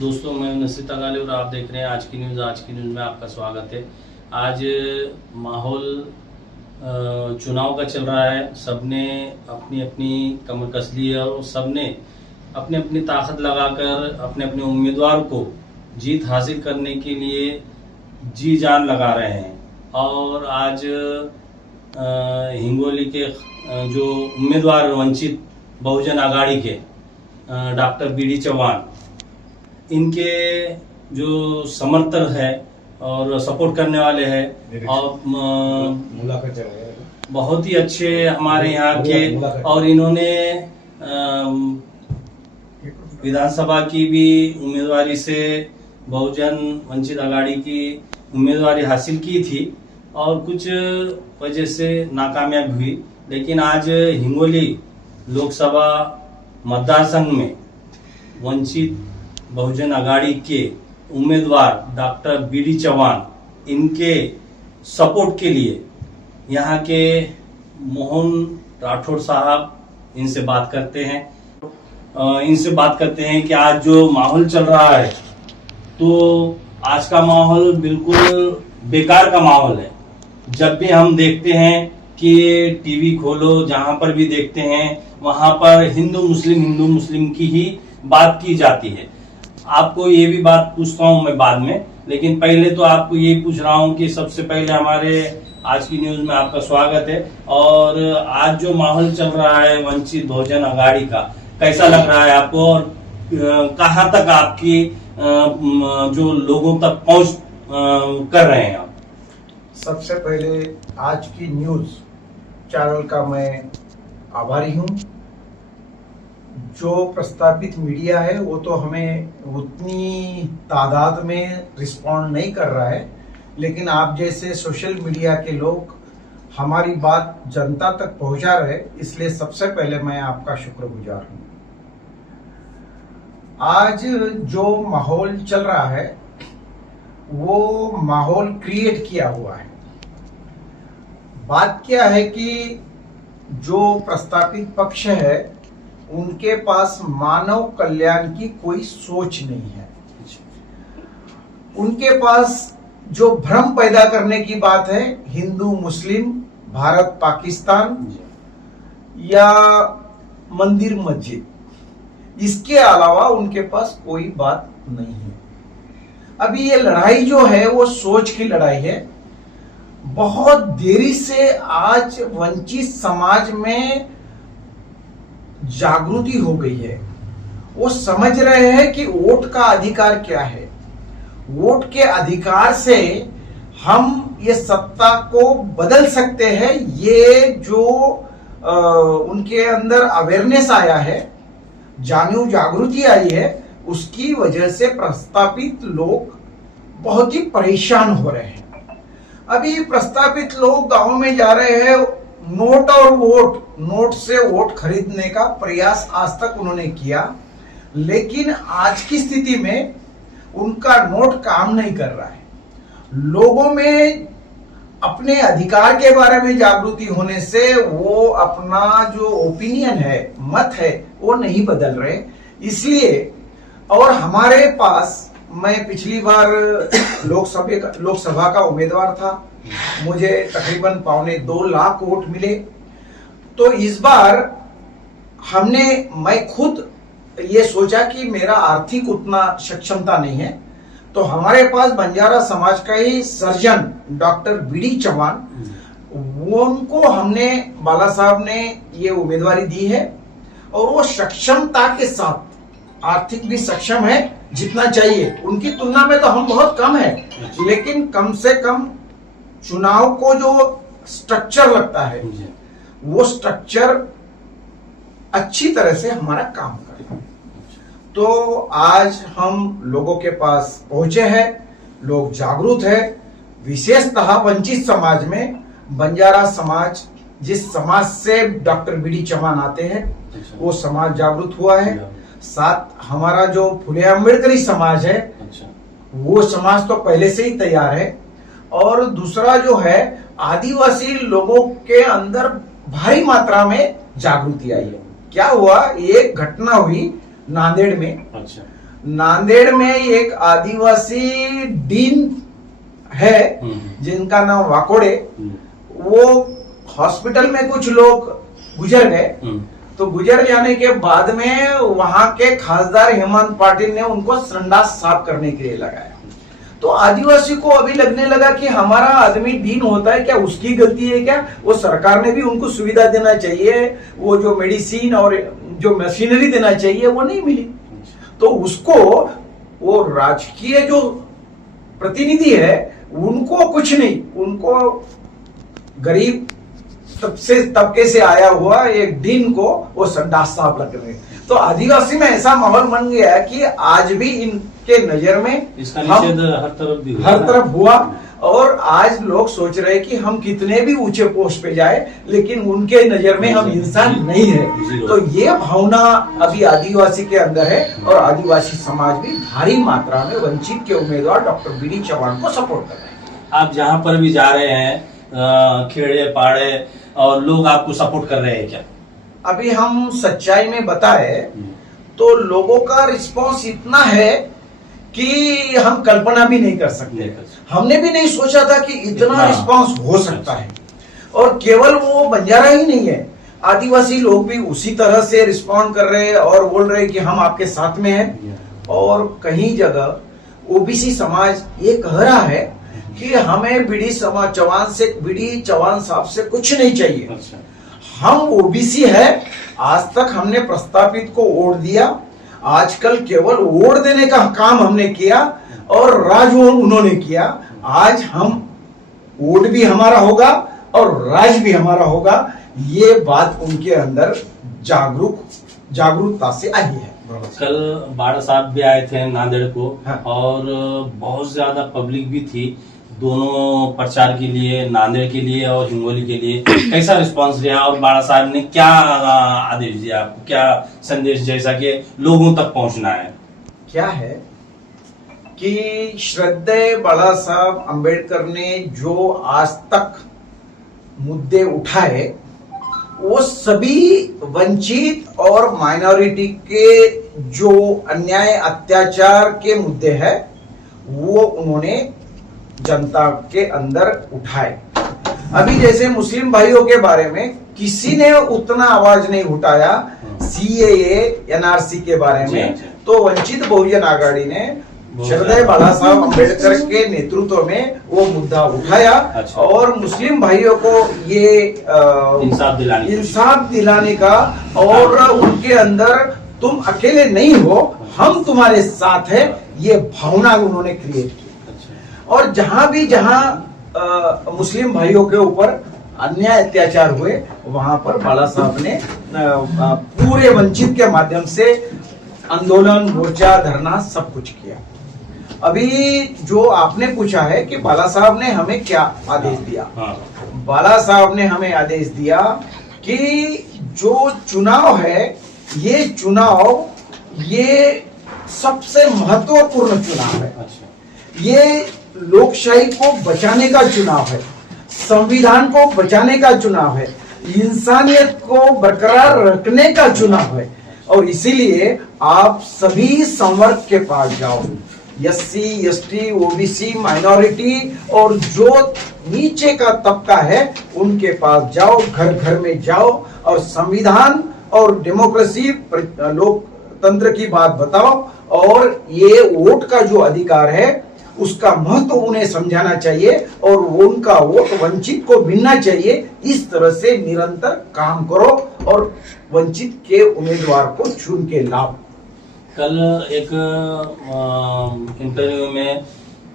दोस्तों, मैं नसीता गाले और आप देख रहे हैं आज की न्यूज़ में आपका स्वागत है। आज माहौल चुनाव का चल रहा है। सबने अपनी अपनी कमर कस ली है और सबने अपनी अपनी ताकत लगाकर अपने अपने उम्मीदवार को जीत हासिल करने के लिए जी जान लगा रहे हैं। और आज हिंगोली के जो उम्मीदवार वंचित बहुजन आघाड़ी के डॉक्टर बीडी चौहान, इनके जो समर्थक है और सपोर्ट करने वाले हैं और बहुत ही अच्छे हमारे यहाँ के, और इन्होंने विधानसभा की भी उम्मीदवारी से बहुजन वंचित आघाड़ी की उम्मीदवारी हासिल की थी और कुछ वजह से नाकामयाब हुई। लेकिन आज हिंगोली लोकसभा मतदार संघ में वंचित बहुजन आघाड़ी के उम्मीदवार डॉक्टर बीडी चौहान, इनके सपोर्ट के लिए यहाँ के मोहन राठौड़ साहब इनसे बात करते हैं। कि आज जो माहौल चल रहा है, तो आज का माहौल बिल्कुल बेकार का माहौल है। जब भी हम देखते हैं कि टीवी खोलो, जहां पर भी देखते हैं वहां पर हिंदू मुस्लिम की ही बात की जाती है। आपको ये भी बात पूछता हूं मैं बाद में, लेकिन पहले तो आपको ये पूछ रहा हूं कि सबसे पहले हमारे आज की न्यूज में आपका स्वागत है। और आज जो माहौल चल रहा है वंचित बहुजन आघाड़ी का, कैसा लग रहा है आपको और कहां तक आपकी जो लोगों तक पहुंच कर रहे हैं आप? सबसे पहले आज की न्यूज चैनल का मैं आभारी हूं। जो प्रस्तावित मीडिया है वो तो हमें उतनी तादाद में रिस्पॉन्ड नहीं कर रहा है, लेकिन आप जैसे सोशल मीडिया के लोग हमारी बात जनता तक पहुंचा रहे, इसलिए सबसे पहले मैं आपका शुक्रगुजार हूं। आज जो माहौल चल रहा है वो माहौल क्रिएट किया हुआ है। बात क्या है कि जो प्रस्तावित पक्ष है उनके पास मानव कल्याण की कोई सोच नहीं है। उनके पास जो भ्रम पैदा करने की बात है, हिंदू मुस्लिम, भारत पाकिस्तान या मंदिर मस्जिद, इसके अलावा उनके पास कोई बात नहीं है। अभी ये लड़ाई जो है वो सोच की लड़ाई है। बहुत देरी से आज वंचित समाज में जागृति हो गई है। वो समझ रहे हैं कि वोट का अधिकार क्या है। वोट के अधिकार से हम ये सत्ता को बदल सकते हैं। ये जो उनके अंदर अवेयरनेस आया है, जागृति आई है, उसकी वजह से प्रस्तावित लोग बहुत ही परेशान हो रहे हैं। अभी प्रस्तावित लोग गांव में जा रहे हैं, नोट और नोट से वोट खरीदने का प्रयास आज तक उन्होंने किया, लेकिन आज की स्थिति में उनका नोट काम नहीं कर रहा है। लोगों में अपने अधिकार के बारे में जागृति होने से वो अपना जो ओपिनियन है, मत है, वो नहीं बदल रहे। इसलिए, और हमारे पास, मैं पिछली बार लोकसभा का उम्मीदवार था, मुझे तकरीबन 2.25 लाख वोट मिले। तो इस बार मैं खुद ये सोचा कि मेरा आर्थिक उतना सक्षमता नहीं है, तो हमारे पास बंजारा समाज का ही सर्जन डॉक्टर बीडी चौहान, उनको हमने, बाला साहब ने ये उम्मीदवारी दी है और वो सक्षमता के साथ, आर्थिक भी सक्षम है जितना चाहिए। उनकी तुलना में तो हम बहुत कम है, लेकिन कम से कम चुनाव को जो स्ट्रक्चर लगता है वो स्ट्रक्चर अच्छी तरह से हमारा काम करे। तो आज हम लोगों के पास पहुंचे हैं, लोग जागरूक है। विशेषतः वंचित समाज में बंजारा समाज, जिस समाज से डॉक्टर बीडी चौहान आते हैं, वो समाज जागरूक हुआ है। साथ हमारा जो फुले अम्बेडकरी समाज है, वो समाज तो पहले से ही तैयार है। और दूसरा जो है, आदिवासी लोगों के अंदर भारी मात्रा में जागृति आई है। क्या हुआ, एक घटना हुई नांदेड़ में। अच्छा। नांदेड़ में एक आदिवासी डीन है जिनका नाम वाकोड़े, वो हॉस्पिटल में कुछ लोग गुजर गए, तो गुजर जाने के बाद में वहां के खासदार हेमंत पाटिल ने उनको संडास साफ करने के लिए लगाया। तो आदिवासी को अभी लगने लगा कि हमारा आदमी डीन होता है क्या, उसकी गलती है क्या, वो सरकार ने भी उनको सुविधा देना चाहिए, वो जो मेडिसिन और जो मशीनरी देना चाहिए वो नहीं मिली। तो उसको वो राजकीय जो प्रतिनिधि है उनको कुछ नहीं, उनको गरीब तबके से आया हुआ एक डीन को वो संडास साफ लग रहे। तो आदिवासी में ऐसा माहौल बन गया कि आज भी इनके नजर में इसका निषेध हर तरफ हुआ और आज लोग सोच रहे हैं कि हम कितने भी ऊंचे पोस्ट पे जाए लेकिन उनके नजर में हम इंसान नहीं है। तो ये भावना अभी आदिवासी के अंदर है और आदिवासी समाज भी भारी मात्रा में वंचित के उम्मीदवार डॉक्टर बी डी चौहान को सपोर्ट कर रहे हैं। आप जहाँ पर भी जा रहे हैं खेड़े पाड़े और लोग आपको सपोर्ट कर रहे हैं क्या? अभी हम सच्चाई में बताए तो लोगों का रिस्पांस इतना है कि हम कल्पना भी नहीं कर सकते। हमने भी नहीं सोचा था कि इतना रिस्पांस हो सकता है। और केवल वो बंजारा ही नहीं है, आदिवासी लोग भी उसी तरह से रिस्पॉन्ड कर रहे हैं और बोल रहे हैं कि हम आपके साथ में हैं। और कहीं जगह ओबीसी समाज ये कह रहा है कि हमें बी डी चौहान साहब से कुछ नहीं चाहिए, हम ओबीसी है, आज तक हमने प्रस्तापित को वोट दिया, आजकल केवल वोट देने का काम हमने किया और राज उन्होंने किया। आज हम वोट भी हमारा होगा और राज भी हमारा होगा। ये बात उनके अंदर जागरूकता से आई है। कल बाड़ा साहब भी आए थे नांदेड़ को। हाँ। और बहुत ज्यादा पब्लिक भी थी दोनों प्रचार के लिए, नांदेड़ के लिए और हिंगोली के लिए। कैसा रिस्पांस रहा और बाड़ा साहब ने क्या आदेश दिया आपको, क्या संदेश जैसा कि लोगों तक पहुंचना है? क्या है कि श्रद्धेय बाला साहब अंबेडकर ने जो आज तक मुद्दे उठाए वो सभी वंचित और माइनॉरिटी के जो अन्याय अत्याचार के मुद्दे हैं वो उन्होंने जनता के अंदर उठाए। अभी जैसे मुस्लिम भाइयों के बारे में किसी ने उतना आवाज नहीं उठाया सीएए एनआरसी के बारे में, तो वंचित बहुजन आघाड़ी ने श्रद्धेय बाला साहब अम्बेडकर के नेतृत्व में वो मुद्दा उठाया। और मुस्लिम भाइयों को ये इंसाफ दिलाने का और उनके अंदर तुम अकेले नहीं हो, हम तुम्हारे साथ हैं, ये भावना उन्होंने क्रिएट की। और जहां मुस्लिम भाइयों के ऊपर अन्याय अत्याचार हुए वहां पर बाला साहब ने पूरे वंचित के माध्यम से आंदोलन, मोर्चा, धरना सब कुछ किया। अभी जो आपने पूछा है कि बाला साहब ने हमें क्या आदेश दिया, बाला साहब ने हमें आदेश दिया कि जो चुनाव है ये सबसे महत्वपूर्ण चुनाव है। ये लोकशाही को बचाने का चुनाव है, संविधान को बचाने का चुनाव है, इंसानियत को बरकरार रखने का चुनाव है। और इसीलिए आप सभी संवर्ग के पास जाओ, एससी, एसटी, ओबीसी, माइनॉरिटी और जो नीचे का तबका है उनके पास जाओ, घर घर में जाओ और संविधान और डेमोक्रेसी लोकतंत्र की बात बताओ। और ये वोट का जो अधिकार है उसका महत्व उन्हें समझाना चाहिए और उनका वोट वंचित को मिलना चाहिए। इस तरह से निरंतर काम करो और वंचित के उम्मीदवार को चुन के लाओ। कल एक इंटरव्यू में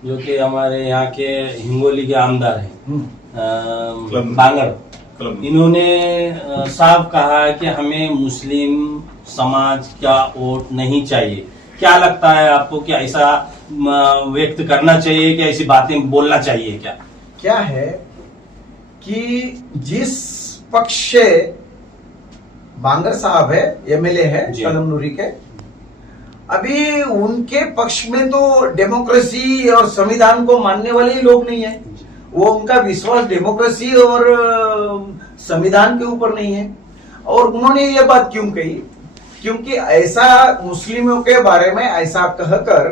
जो कि हमारे यहाँ के हिंगोली के आमदार हैं बांगड़, इन्होंने साफ कहा है कि हमें मुस्लिम समाज का वोट नहीं चाहिए। क्या लगता है आपको, क्या ऐसा व्यक्त करना चाहिए, क्या ऐसी बातें बोलना चाहिए? क्या है कि जिस पक्ष से बांगर साहब है, एमएलए है कलमनुरी के, अभी उनके पक्ष में तो डेमोक्रेसी और संविधान को मानने वाले ही लोग नहीं है। वो उनका विश्वास डेमोक्रेसी और संविधान के ऊपर नहीं है। और उन्होंने ये बात क्यों कही क्योंकि ऐसा मुस्लिमों के बारे में ऐसा कहकर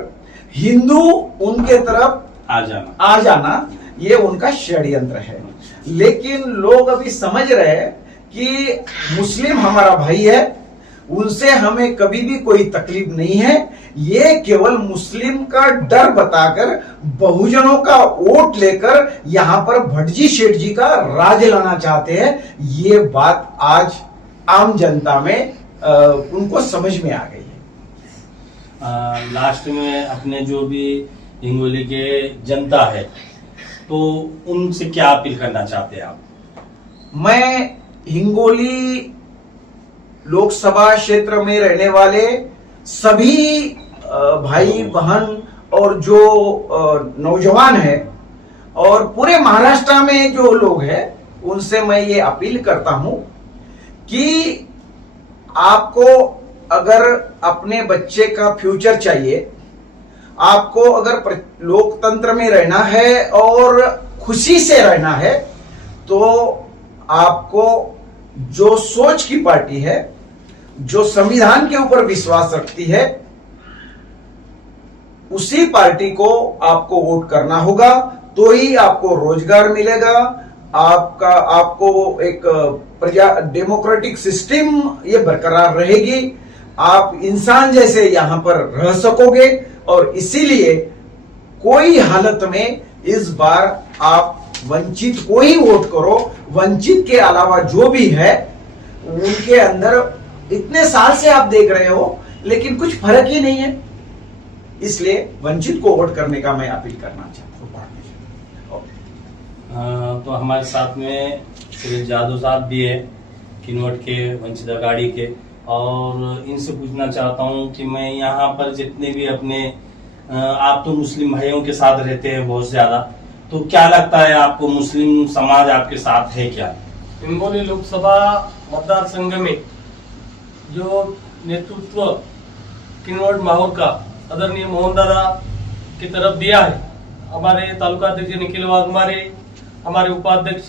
हिंदू उनके तरफ आ जाना ये उनका षड्यंत्र है। लेकिन लोग अभी समझ रहे हैं कि मुस्लिम हमारा भाई है, उनसे हमें कभी भी कोई तकलीफ नहीं है। ये केवल मुस्लिम का डर बताकर बहुजनों का वोट लेकर यहां पर भटजी शेठ जी का राज लाना चाहते हैं। ये बात आज आम जनता में उनको समझ में आ गई है। लास्ट में अपने जो भी हिंगोली के जनता है तो उनसे क्या अपील करना चाहते हैं आप? मैं हिंगोली लोकसभा क्षेत्र में रहने वाले सभी भाई बहन और जो नौजवान है और पूरे महाराष्ट्र में जो लोग हैं उनसे मैं ये अपील करता हूं कि आपको अगर अपने बच्चे का फ्यूचर चाहिए, आपको अगर लोकतंत्र में रहना है और खुशी से रहना है, तो आपको जो सोच की पार्टी है, जो संविधान के ऊपर विश्वास रखती है, उसी पार्टी को आपको वोट करना होगा। तो ही आपको रोजगार मिलेगा, आपको एक डेमोक्रेटिक सिस्टम ये बरकरार रहेगी, आप इंसान जैसे यहां पर रह सकोगे। और इसीलिए कोई हालत में इस बार आप वंचित को ही वोट करो। वंचित के अलावा जो भी है उनके अंदर इतने साल से आप देख रहे हो लेकिन कुछ फर्क ही नहीं है, इसलिए वंचित को वोट करने का मैं अपील करना चाहता हूँ। तो हमारे साथ में श्री जादू साहब भी है किन्नौर के वंचित अघाड़ी के, और इनसे पूछना चाहता हूँ कि मैं यहाँ पर जितने भी अपने आप तो मुस्लिम भाइयों के साथ रहते हैं बहुत ज्यादा, तो क्या लगता है आपको मुस्लिम समाज आपके साथ है क्या? हिंगोली लोकसभा मतदार संघ में जो नेतृत्व किन्नौर माहौल का आदरणीय मोहन दादा की तरफ दिया है, हमारे तालुका अध्यक्ष निखिल वाघमारे, हमारे उपाध्यक्ष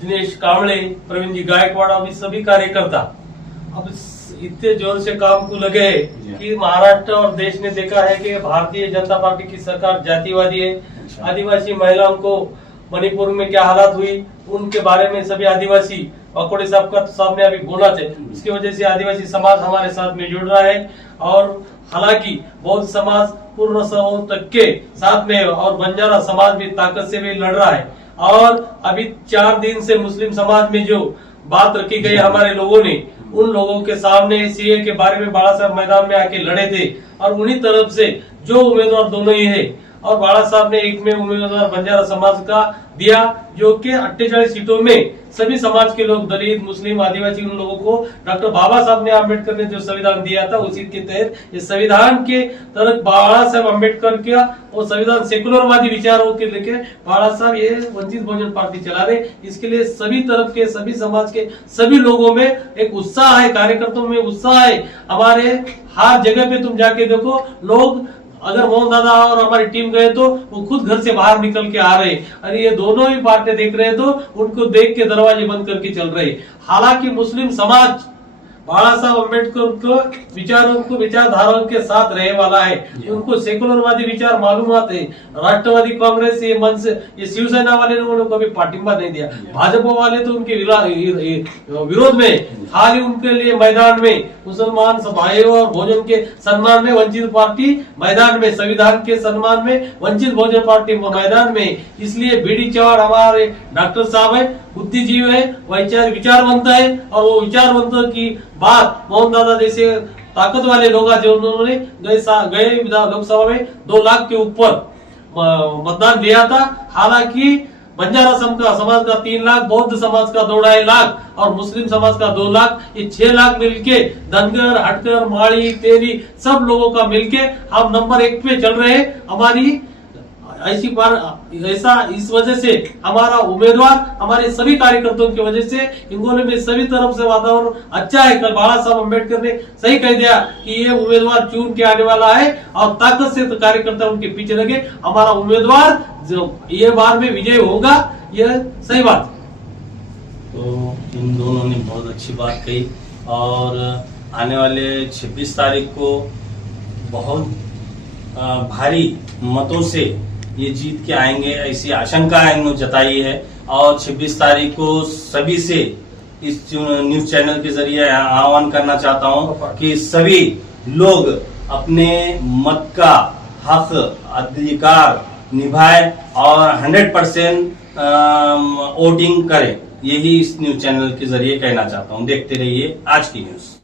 दिनेश कावड़े, प्रवीण जी गायकवाड़, अभी सभी कार्यकर्ता अब इतने जोर से काम को लगे कि महाराष्ट्र और देश ने देखा है कि भारतीय जनता पार्टी की सरकार जातिवादी है। आदिवासी महिलाओं को मणिपुर में क्या हालात हुई उनके बारे में सभी आदिवासी वाकोड़े साहब का सामने अभी बोला थे, उसकी वजह से आदिवासी समाज हमारे साथ में जुड़ रहा है। और हालांकि बौद्ध समाज पूर्ण तक के साथ में और बंजारा समाज भी ताकत से भी लड़ रहा है। और अभी 4 दिन से मुस्लिम समाज में जो बात रखी गई हमारे लोगों ने, उन लोगों के सामने सीए के बारे में बाला साहब मैदान में आके लड़े थे और उन्हीं तरफ से जो उम्मीदवार दोनों ही है, और बाला साहब ने एक में उम्मीदवार बंजारा समाज का दिया जो कि 48 सीटों में सभी समाज के लोग, दलित, मुस्लिम, आदिवासी, उन लोगों को डॉक्टर बाबा साहब ने अम्बेडकर ने जो संविधान दिया था उसी के तहत इस संविधान के तहत बाला साहब अम्बेडकर का और संविधान सेकुलरवादी विचारों के लेके बाला साहब ये वंचित बहुजन पार्टी चला रहे। इसके लिए सभी तरफ के सभी समाज के सभी लोगों में एक उत्साह है, कार्यकर्ताओं में उत्साह है। हमारे हर जगह पे तुम जाके देखो, लोग अगर मोहन दादा और हमारी टीम गए तो वो खुद घर से बाहर निकल के आ रहे, अरे ये दोनों ही पार्टी देख रहे हैं तो उनको देख के दरवाजे बंद करके चल रहे। हालांकि मुस्लिम समाज बाला साहब अम्बेडकर को विचारों को विचारधाराओं के साथ रहने वाला है, उनको सेकुलरवादी विचार मालूम है। राष्ट्रवादी कांग्रेस ये मंच ये शिवसेना वाले लोगों को भी पाठिंबा नहीं दिया, भाजपा वाले तो उनके विरोध में खाली उनके लिए मैदान में मुसलमान भाइयों और भोजन के सम्मान में वंचित पार्टी मैदान में, संविधान के सम्मान में वंचित भोजन पार्टी मैदान में। इसलिए बीडी चौहान हमारे डॉक्टर साहब है, बुद्धिजीवी है, विचारवंत है, और वो विचारवंतों की बात मोहन दादा जैसे ताकत वाले लोग जो उन्होंने गए लोकसभा में 2 लाख के ऊपर मतदान दिया था। हालांकि बंजारा समाज का 3 लाख, बौद्ध समाज का 2.5 लाख और मुस्लिम समाज का 2 लाख, ये 6 लाख मिलके धनगर, हटकर, माड़ी, तेली सब लोगों का मिलके हम नंबर 1 पे चल रहे हैं। हमारी ऐसा इस वजह से हमारा उम्मीदवार हमारे सभी कार्यकर्ताओं की वजह से हिंगोली में सभी तरफ से वातावरण अच्छा है। कल बाला साहब अम्बेडकर ने सही कह दिया कि ये उम्मीदवार चुन के आने वाला है और ताकत से तो कार्यकर्ता उनके पीछे लगे। हमारा उम्मीदवार जो ये बार में विजय होगा, यह सही बात। तो इन दोनों ने बहुत अच्छी बात कही। और आने वाले 26 तारीख को बहुत भारी मतों से ये जीत के आएंगे, ऐसी आशंका इन्होंने जताई है। और 26 तारीख को सभी से इस न्यूज चैनल के जरिए आह्वान करना चाहता हूं कि सभी लोग अपने मत का हक अधिकार निभाए और 100% वोटिंग करें। यही इस न्यूज चैनल के जरिए कहना चाहता हूं। देखते रहिए आज की न्यूज।